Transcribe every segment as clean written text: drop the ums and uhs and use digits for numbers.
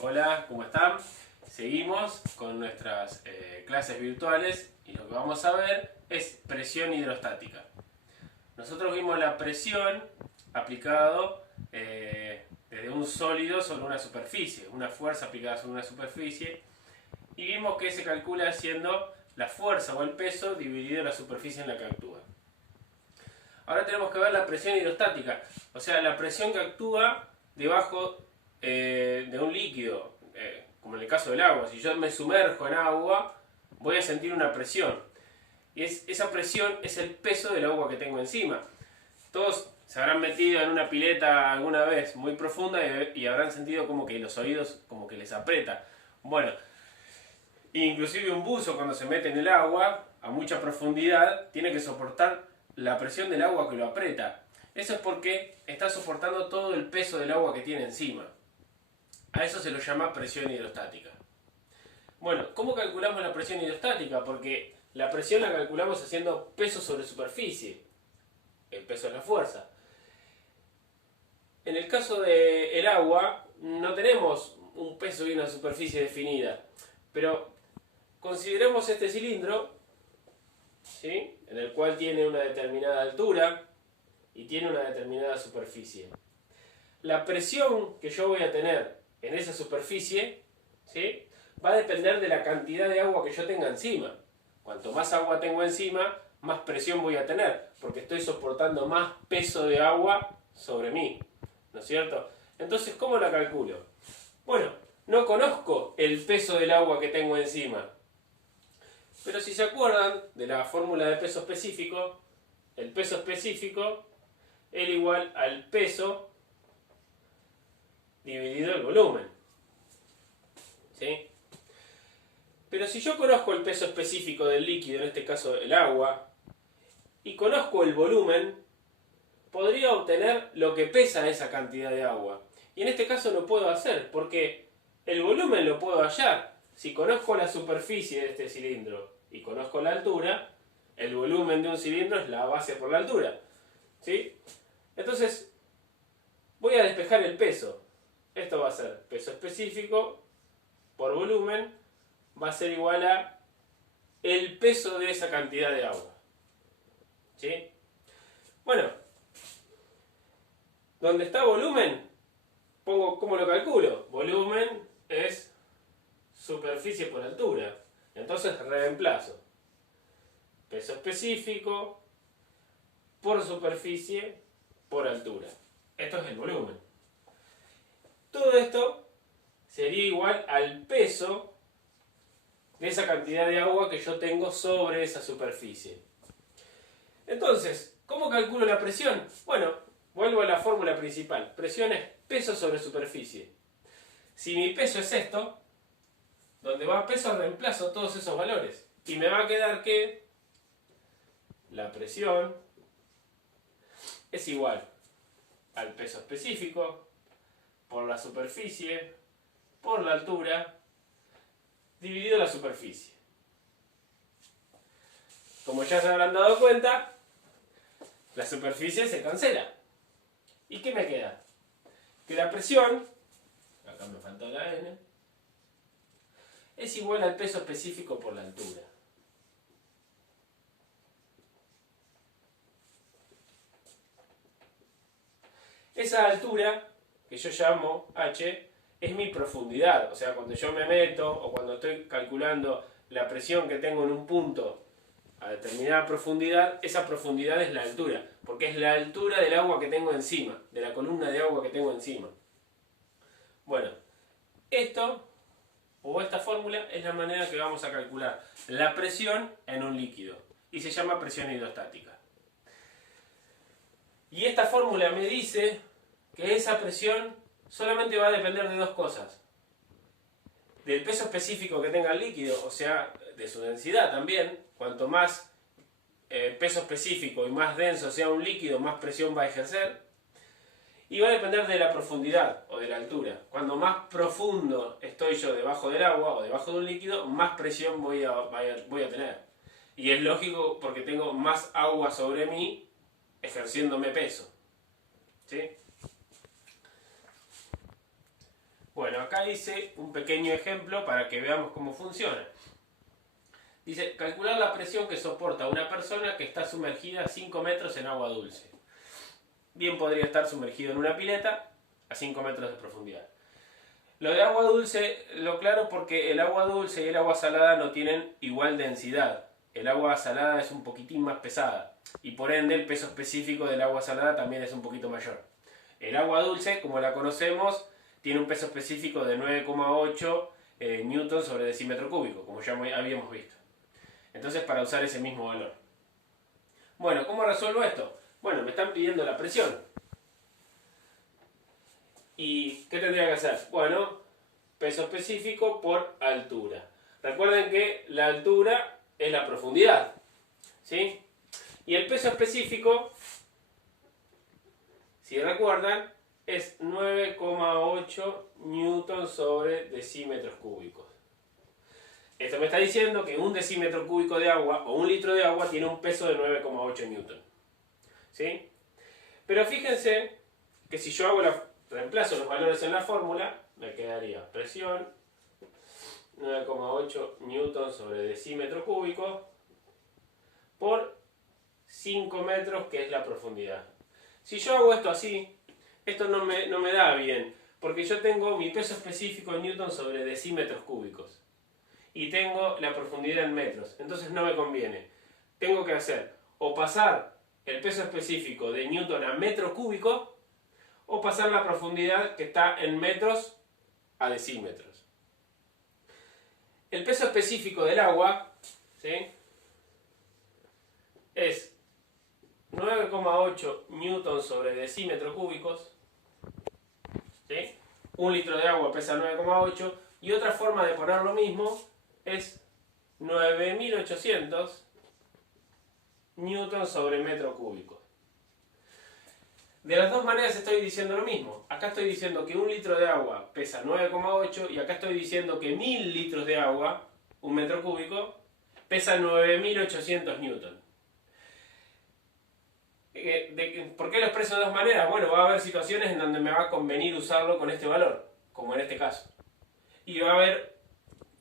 Hola, ¿cómo están? Seguimos con nuestras clases virtuales y lo que vamos a ver es presión hidrostática. Nosotros vimos la presión aplicado desde un sólido sobre una superficie, una fuerza aplicada sobre una superficie, y vimos que se calcula haciendo la fuerza o el peso dividido la superficie en la que actúa. Ahora tenemos que ver la presión hidrostática, o sea, la presión que actúa debajo de un líquido, como en el caso del agua. Si yo me sumerjo en agua, voy a sentir una presión. Y esa presión es el peso del agua que tengo encima. Todos se habrán metido en una pileta alguna vez muy profunda y habrán sentido como que los oídos como que les aprieta. Bueno, inclusive un buzo cuando se mete en el agua a mucha profundidad tiene que soportar la presión del agua que lo aprieta. Eso es porque está soportando todo el peso del agua que tiene encima. A eso se lo llama presión hidrostática. Bueno, ¿cómo calculamos la presión hidrostática? Porque la presión la calculamos haciendo peso sobre superficie. El peso es la fuerza. En el caso del agua, no tenemos un peso y una superficie definida. Pero consideremos este cilindro, ¿sí?, en el cual tiene una determinada altura y tiene una determinada superficie. La presión que yo voy a tener en esa superficie, ¿sí?, va a depender de la cantidad de agua que yo tenga encima. Cuanto más agua tengo encima, más presión voy a tener, porque estoy soportando más peso de agua sobre mí, ¿no es cierto? Entonces, ¿cómo la calculo? Bueno, no conozco el peso del agua que tengo encima, pero si se acuerdan de la fórmula de peso específico, el peso específico era igual al peso dividido el volumen, ¿sí? Pero si yo conozco el peso específico del líquido, en este caso el agua, y conozco el volumen, podría obtener lo que pesa esa cantidad de agua. Y en este caso lo puedo hacer, porque el volumen lo puedo hallar. Si conozco la superficie de este cilindro y conozco la altura, el volumen de un cilindro es la base por la altura, ¿sí? Entonces, voy a despejar el peso. Esto va a ser peso específico por volumen, va a ser igual a el peso de esa cantidad de agua, ¿sí? Bueno, donde está volumen, pongo cómo lo calculo. Volumen es superficie por altura. Entonces reemplazo peso específico por superficie por altura. Esto es el volumen. Todo esto sería igual al peso de esa cantidad de agua que yo tengo sobre esa superficie. Entonces, ¿cómo calculo la presión? Bueno, vuelvo a la fórmula principal. Presión es peso sobre superficie. Si mi peso es esto, donde va peso reemplazo todos esos valores. Y me va a quedar que la presión es igual al peso específico por la superficie por la altura dividido la superficie. Como ya se habrán dado cuenta, la superficie se cancela. ¿Y qué me queda? Que la presión, acá me faltó la N, es igual al peso específico por la altura. Esa altura, que yo llamo H, es mi profundidad. O sea, cuando yo me meto o cuando estoy calculando la presión que tengo en un punto a determinada profundidad, esa profundidad es la altura, porque es la altura del agua que tengo encima, de la columna de agua que tengo encima. Bueno, esto o esta fórmula es la manera que vamos a calcular la presión en un líquido y se llama presión hidrostática. Y esta fórmula me dice que esa presión solamente va a depender de dos cosas: del peso específico que tenga el líquido, o sea, de su densidad también. Cuanto más peso específico y más denso sea un líquido, más presión va a ejercer. Y va a depender de la profundidad o de la altura. Cuando más profundo estoy yo debajo del agua o debajo de un líquido, más presión voy a tener. Y es lógico porque tengo más agua sobre mí ejerciéndome peso, ¿sí? Bueno, acá hice un pequeño ejemplo para que veamos cómo funciona. Dice, calcular la presión que soporta una persona que está sumergida a 5 metros en agua dulce. Bien podría estar sumergido en una pileta a 5 metros de profundidad. Lo de agua dulce, lo claro porque el agua dulce y el agua salada no tienen igual densidad. El agua salada es un poquitín más pesada y por ende el peso específico del agua salada también es un poquito mayor. El agua dulce, como la conocemos, tiene un peso específico de 9,8 newton sobre decímetro cúbico, como ya habíamos visto. Entonces, para usar ese mismo valor. Bueno, ¿cómo resuelvo esto? Bueno, me están pidiendo la presión. ¿Y qué tendría que hacer? Bueno, peso específico por altura. Recuerden que la altura es la profundidad, ¿sí? Y el peso específico, si recuerdan, es 9,8 newton sobre decímetros cúbicos. Esto me está diciendo que un decímetro cúbico de agua o un litro de agua tiene un peso de 9,8 newton. ¿Sí? Pero fíjense que si yo reemplazo los valores en la fórmula, me quedaría presión 9,8 newton sobre decímetro cúbico por 5 metros, que es la profundidad. Si yo hago esto así, esto no me da bien, porque yo tengo mi peso específico en newton sobre decímetros cúbicos y tengo la profundidad en metros, entonces no me conviene. Tengo que hacer o pasar el peso específico de newton a metro cúbico o pasar la profundidad que está en metros a decímetros. El peso específico del agua, ¿sí?, es 9,8 newton sobre decímetros cúbicos, ¿sí? Un litro de agua pesa 9,8 y otra forma de poner lo mismo es 9.800 newton sobre metro cúbico. De las dos maneras estoy diciendo lo mismo. Acá estoy diciendo que un litro de agua pesa 9,8 y acá estoy diciendo que 1000 litros de agua, un metro cúbico, pesa 9.800 newton. ¿Por qué lo expreso de dos maneras? Bueno, va a haber situaciones en donde me va a convenir usarlo con este valor, como en este caso. Y va a haber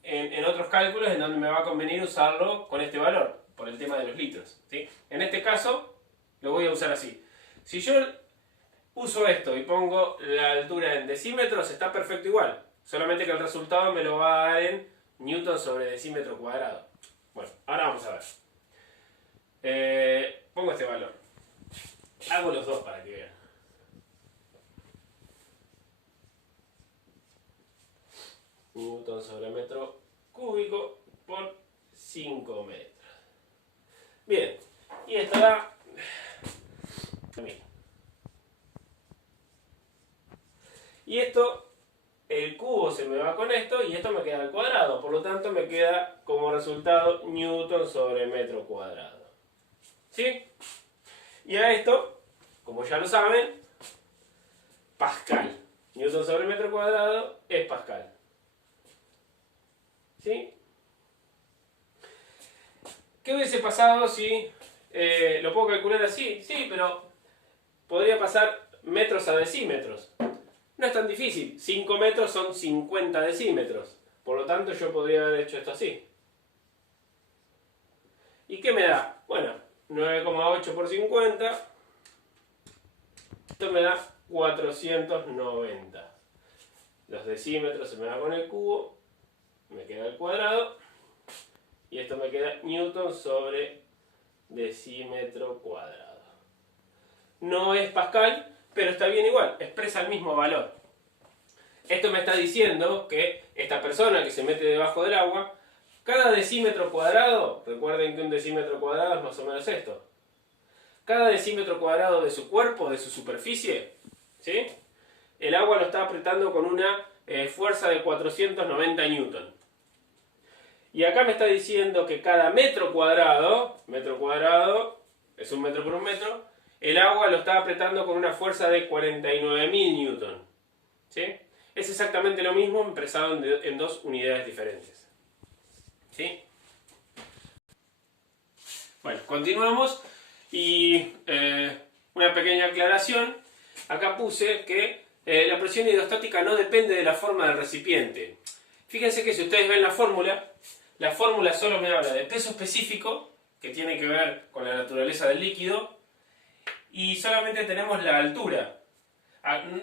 en otros cálculos en donde me va a convenir usarlo con este valor, por el tema de los litros, ¿sí? En este caso, lo voy a usar así. Si yo uso esto y pongo la altura en decímetros, está perfecto igual. Solamente que el resultado me lo va a dar en newton sobre decímetro cuadrado. Bueno, ahora vamos a ver. Pongo este valor. Hago los dos para que vean. Newton sobre metro cúbico por 5 metros. Bien, y esto da... Y esto, el cubo se me va con esto y esto me queda al cuadrado. Por lo tanto me queda como resultado newton sobre metro cuadrado. ¿Sí? Y a esto, como ya lo saben, pascal. Newton sobre metro cuadrado es pascal. ¿Sí? ¿Qué hubiese pasado si lo puedo calcular así? Sí, pero podría pasar metros a decímetros. No es tan difícil. 5 metros son 50 decímetros. Por lo tanto, yo podría haber hecho esto así. ¿Y qué me da? Bueno, 9,8 por 50. Esto me da 490. Los decímetros se me da con el cubo. Me queda el cuadrado. Y esto me queda newton sobre decímetro cuadrado. No es pascal, pero está bien igual. Expresa el mismo valor. Esto me está diciendo que esta persona que se mete debajo del agua, cada decímetro cuadrado, recuerden que un decímetro cuadrado es más o menos esto. Cada decímetro cuadrado de su cuerpo, de su superficie, ¿sí?, el agua lo está apretando con una fuerza de 490 newton. Y acá me está diciendo que cada metro cuadrado es un metro por un metro, el agua lo está apretando con una fuerza de 49.000 newton. ¿Sí? Es exactamente lo mismo expresado en dos unidades diferentes. ¿Sí? Bueno, continuamos y una pequeña aclaración. Acá puse que La presión hidrostática no depende de la forma del recipiente. Fíjense que si ustedes ven la fórmula solo me habla de peso específico, que tiene que ver con la naturaleza del líquido, y solamente tenemos la altura.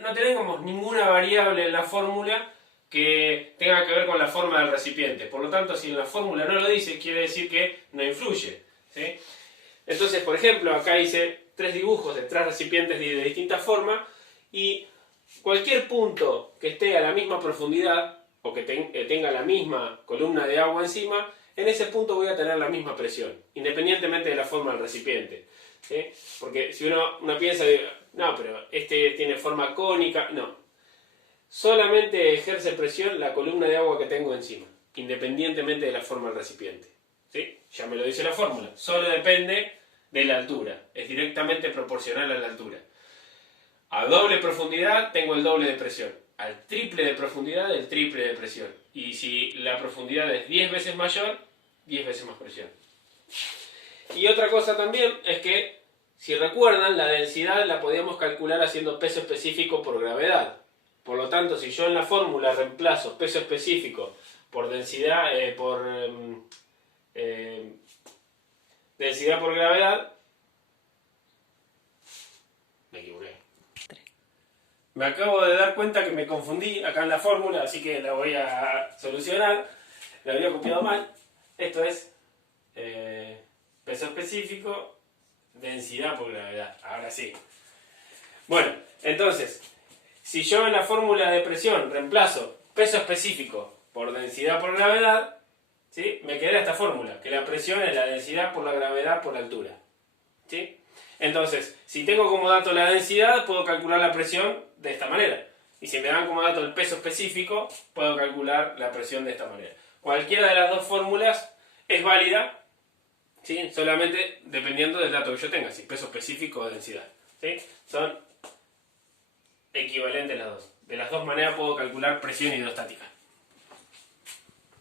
No tenemos ninguna variable en la fórmula que tenga que ver con la forma del recipiente. Por lo tanto, si en la fórmula no lo dice, quiere decir que no influye, ¿sí? Entonces, por ejemplo, acá hice 3 dibujos de 3 recipientes de distinta forma, y cualquier punto que esté a la misma profundidad o que tenga la misma columna de agua encima, en ese punto voy a tener la misma presión, independientemente de la forma del recipiente, ¿sí? Porque si uno piensa, no, pero este tiene forma cónica, no. Solamente ejerce presión la columna de agua que tengo encima, independientemente de la forma del recipiente, ¿sí? Ya me lo dice la fórmula, solo depende de la altura, es directamente proporcional a la altura. A doble profundidad tengo el doble de presión, al triple de profundidad el triple de presión, y si la profundidad es 10 veces mayor, 10 veces más presión. Y otra cosa también es que, si recuerdan, la densidad la podíamos calcular haciendo peso específico por gravedad. Por lo tanto, si yo en la fórmula reemplazo peso específico por densidad densidad por gravedad, me equivoqué. Me acabo de dar cuenta que me confundí acá en la fórmula, así que la voy a solucionar. La había copiado mal. Esto es peso específico, densidad por gravedad. Ahora sí. Bueno, entonces, si yo en la fórmula de presión reemplazo peso específico por densidad por gravedad, ¿sí? Me queda esta fórmula, que la presión es la densidad por la gravedad por la altura, ¿sí? Entonces, si tengo como dato la densidad, puedo calcular la presión de esta manera. Y si me dan como dato el peso específico, puedo calcular la presión de esta manera. Cualquiera de las dos fórmulas es válida, ¿sí? Solamente dependiendo del dato que yo tenga, si peso específico o densidad, ¿sí? Son equivalentes las dos. De las dos maneras puedo calcular presión hidrostática.